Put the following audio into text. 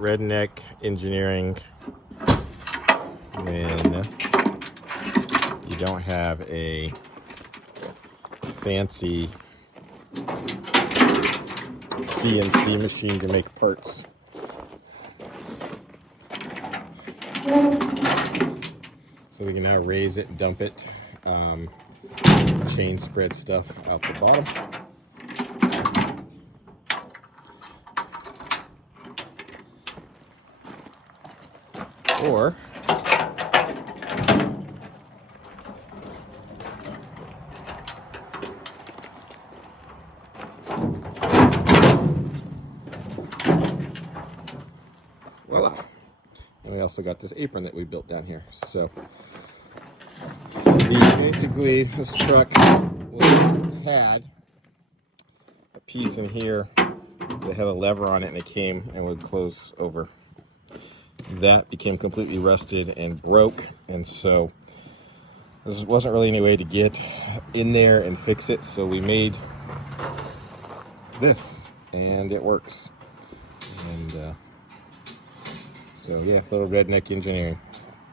redneck engineering when you don't have a fancy CNC machine to make parts. So we can now raise it and dump it. Chain spread stuff out the bottom. Or voila. And we also got this apron that we built down here. So basically this truck had a piece in here that had a lever on it, and it came and would close over. That became completely rusted and broke, and so there wasn't really any way to get in there and fix it, so we made this, and it works. And so yeah, little redneck engineering.